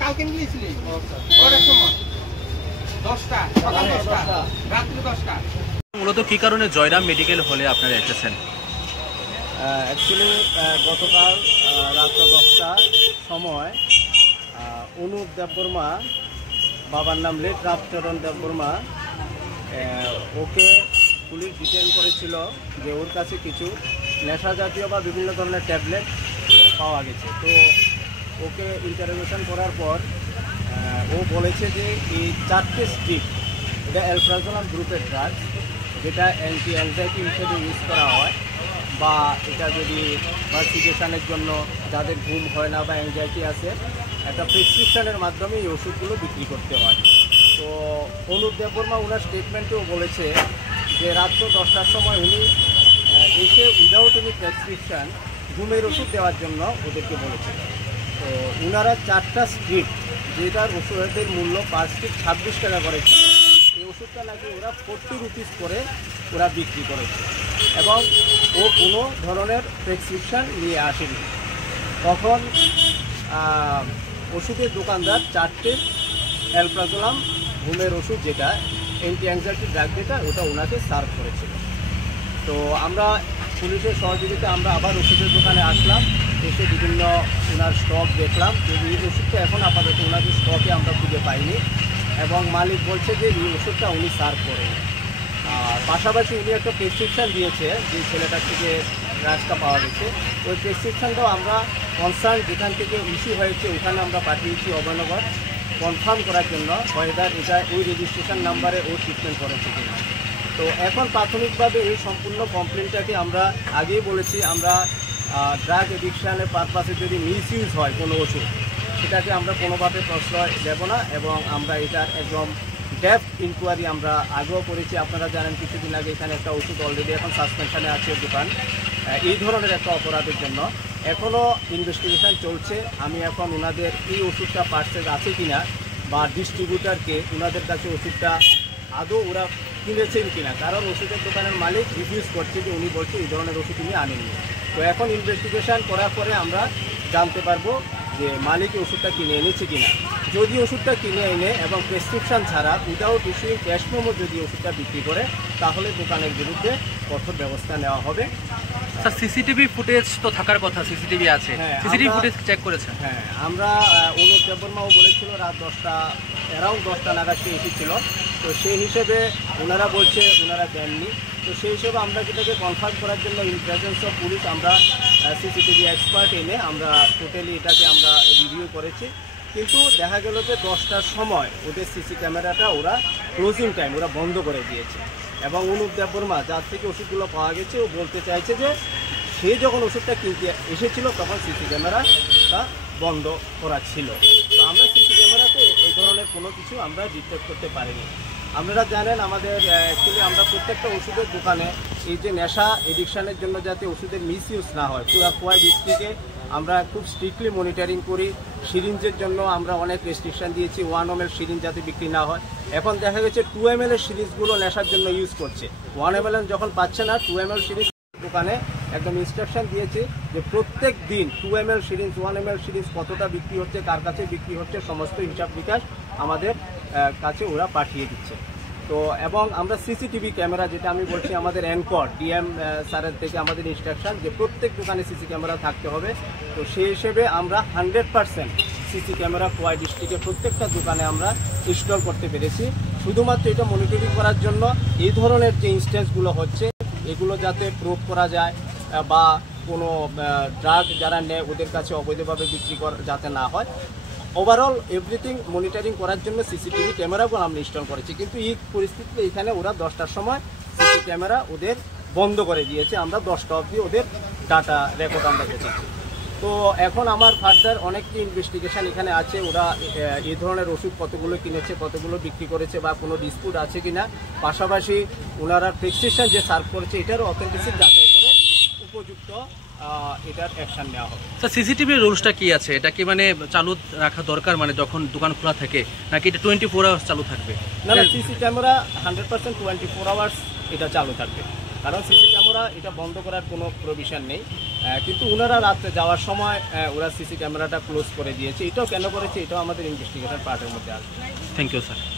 কালকে নিয়েছিলি ওটার সময় 10টা সকাল 10টা রাত্রি 10টা। মূলত কি কারণে জয়রাম মেডিকেল হলে আপনারা এসেছেন? অ্যাকচুয়ালি গতকাল রাত্র 10টার সময় অনুপ দেববর্মা, বাবার নাম লেট রামচরণ দেববর্মা, ওকে পুলিশ ডিটেইন করেছিল যে ওর কাছে কিছু নেশা জাতীয় বা বিভিন্ন ধরনের ট্যাবলেট পাওয়া গেছে। তো ওকে ইন্টারোগেশন করার পর ও বলেছে যে এই 4টে স্টিক এটা অ্যালপ্রাজোলাম গ্রুপের ড্রাগ, যেটা অ্যান্টি অ্যাংজাইটি হিসেবে ইউজ করা হয়, বা এটা যদি ভার্সিকেশনের জন্য যাদের ঘুম হয় না বা অ্যাংজাইটি আছে, একটা প্রেসক্রিপশনের মাধ্যমে এই ওষুধগুলো বিক্রি করতে হয়। তো অনুপ দেববর্মা ওনার স্টেটমেন্টেও বলেছে যে রাত্র 10টার সময় উনি এসে উইদাউট এনি প্রেসক্রিপশান ঘুমের ওষুধ দেওয়ার জন্য ওদেরকে বলেছে। তো ওনারা 4টা স্ট্রিপ, যেটার ওষুধের মূল্য পার স্ট্রিপ 26 টাকা করেছিল, এই ওষুধটা নাকি ওরা 40 রুপিস করে ওরা বিক্রি করেছে এবং ও কোনো ধরনের প্রেসক্রিপশান নিয়ে আসেনি। তখন ওষুধের দোকানদার 4টে অ্যালপ্রাজোলাম ঘুমের ওষুধ, যেটা অ্যান্টি অ্যাংজাইটি ড্রাগ, যেটা ওটা ওনাকে সার্ভ করেছিল। তো আমরা পুলিশের সহযোগিতা আমরা আবার ওষুধের দোকানে আসলাম, এসে বিভিন্ন ওনার স্টক দেখলাম। যে এই ওষুধটা এখন আপাতত ওনাদের স্টকে আমরা খুঁজে পাইনি এবং মালিক বলছে যে এই ওষুধটা উনি সার্ভ করেন। আর পাশাপাশি উনি একটা প্রেসক্রিপশান দিয়েছে যে ছেলেটার থেকে ড্রাগসটা পাওয়া গেছে, ওই প্রেসক্রিপশানটাও আমরা কনসার্ন যেখান থেকে ইস্যু হয়েছে ওখানে আমরা পাঠিয়েছি অবনগর, কনফার্ম করার জন্য ওয়েদার এটা ওই রেজিস্ট্রেশন নাম্বারে ও ট্রিটমেন্ট করেছে কিনা। তো এখন প্রাথমিকভাবে এই সম্পূর্ণ কমপ্লেনটাকে আমরা আগেই বলেছি, আমরা ড্রাগ এডিকশানের পারপাসে যদি মিসইউজ হয় কোনো ওষুধ, সেটাকে আমরা কোনোভাবে প্রশ্রয় দেব না এবং আমরা এটার একদম ডেপথ ইনকোয়ারি আমরা আগেও করেছি। আপনারা জানেন কিছুদিন আগে এখানে একটা ওষুধ অলরেডি এখন সাসপেনশনে আছে দোকান, এই ধরনের একটা অপরাধের জন্য। এখনও ইনভেস্টিগেশন চলছে। আমি এখন ওনাদের এই ওষুধটা পার্সেল আছে কিনা বা ডিস্ট্রিবিউটারকে ওনাদের কাছে ওষুধটা আদৌ ওরা কিনেছেন কিনা, কারণ ওষুধের দোকানের মালিক রিফিউজ করছে যে উনি বলছে এই ধরনের ওষুধ উনি আনেননি। তো এখন ইনভেস্টিগেশন করার পরে আমরা জানতে পারবো যে মালিক ওষুধটা কিনে এনেছে কিনা। যদি ওষুধটা কিনে এনে এবং প্রেসক্রিপশান ছাড়া উইদাউট ইস্যুইং ক্যাশ মেমো যদি ওষুধটা বিক্রি করে, তাহলে দোকানের বিরুদ্ধে কঠোর ব্যবস্থা নেওয়া হবে। স্যার সিসিটিভি ফুটেজ তো থাকার কথা, সিসিটিভি আছে, সিসিটিভি ফুটেজ চেক করেছেন? হ্যাঁ, আমরা অনুপ দেববর্মাও বলেছিল রাত 10টা অ্যারাউন্ড 10টা নাগাদ সে এসেছিল। তো সেই হিসেবে ওনারা বলছে ওনারা দেননি। তো সেই হিসেবে আমরা যেটাকে কনফার্ম করার জন্য ইন প্রেজেন্স অফ পুলিশ আমরা সিসিটিভি এক্সপার্ট এনে আমরা টোটালি এটাকে আমরা রিভিউ করেছি। কিন্তু দেখা গেল যে 10টার সময় ওদের সিসি ক্যামেরাটা ওরা ক্লোজিং টাইম ওরা বন্ধ করে দিয়েছে এবং অনুপ দেববর্মা যার থেকে ওষুধগুলো পাওয়া গেছে ও বলতে চাইছে যে সে যখন ওষুধটা কিনতে এসেছিল তখন সিসি ক্যামেরাটা বন্ধ করা ছিল। তো আমরা সিসি ক্যামেরাতে এই ধরনের কোনো কিছু আমরা ডিটেক্ট করতে পারিনি। আপনারা জানেন আমাদের অ্যাকচুয়ালি আমরা প্রত্যেকটা ওষুধের দোকানে এই যে নেশা এডিকশানের জন্য যাতে ওষুধের মিসইউজ না হয়, পুরো খোয়াই ডিস্ট্রিক্টে আমরা খুব স্ট্রিক্টলি মনিটরিং করি। সিরিঞ্জের জন্য আমরা অনেক রেস্ট্রিকশান দিয়েছি, 1 ml সিরিঞ্জ যাতে বিক্রি না হয়। এখন দেখা গেছে 2 ml এর সিরিঞ্জগুলো নেশার জন্য ইউজ করছে, 1 ml যখন পাচ্ছে না 2 ml সিরিঞ্জ দোকানে একদম ইনস্ট্রাকশন দিয়েছে যে প্রত্যেক দিন 2 ml সিরিঞ্জ 1 ml সিরিঞ্জ কতটা বিক্রি হচ্ছে, কার কাছে বিক্রি হচ্ছে, সমস্ত হিসাব বিকাশ আমাদের কাছে ওরা পাঠিয়ে দিচ্ছে। তো এবং আমরা সিসিটিভি ক্যামেরা, যেটা আমি বলছি আমাদের অ্যানকর ডিএম স্যারের থেকে আমাদের ইনস্ট্রাকশন যে প্রত্যেক দোকানে সিসি ক্যামেরা থাকতে হবে। তো সেই হিসেবে আমরা 100% সিসি ক্যামেরা খোয়াই ডিস্ট্রিক্টে প্রত্যেকটা দোকানে আমরা ইনস্টল করতে পেরেছি, শুধুমাত্র এটা মনিটরিং করার জন্য এই ধরনের যে ইনস্ট্যান্সগুলো হচ্ছে এগুলো যাতে প্রুভ করা যায় বা কোনো ড্রাগ যারা নেয় ওদের কাছে অবৈধভাবে বিক্রি করা যাতে না হয়। ওভারঅল এভরিথিং মনিটরিং করার জন্য সিসিটিভি ক্যামেরাগুলো আমরা ইনস্টল করেছি। কিন্তু এই পরিস্থিতিতে এখানে ওরা 10টার সময় সিসি ক্যামেরা ওদের বন্ধ করে দিয়েছে। আমরা 10টা অবধি ওদের ডাটা রেকর্ড আমরা দেখেছি। তো এখন আমার ফার্দার অনেকটি ইনভেস্টিগেশন এখানে আছে, ওরা এই ধরনের ওষুধ কতগুলো কিনেছে, কতগুলো বিক্রি করেছে বা কোনো ডিসপুট আছে কিনা, পাশাপাশি ওনারা প্রেসক্রিপশন যে সার্ভ করেছে এটারও অথেন্টিসিটি যাচাই করে উপযুক্ত এটার অ্যাকশন নেওয়া হবে। স্যার সিসিটিভির রুলসটা কি আছে? এটা কি মানে চালু রাখা দরকার, মানে যখন দোকান খোলা থাকে, নাকি এটা 24 আওয়ার্স চালু থাকবে? না, সিসি ক্যামেরা 100% 24 আওয়ার্স এটা চালু থাকবে। কারণ সিসি ক্যামেরা এটা বন্ধ করার কোনো প্রভিশন নেই, কিন্তু ওনারা রাত্রে যাওয়ার সময় ওরা সিসি ক্যামেরাটা ক্লোজ করে দিয়েছে। এটাও কেন করেছে এটাও আমাদের ইনভেস্টিগেশন পার্টের মধ্যে আছে। Thank you sir.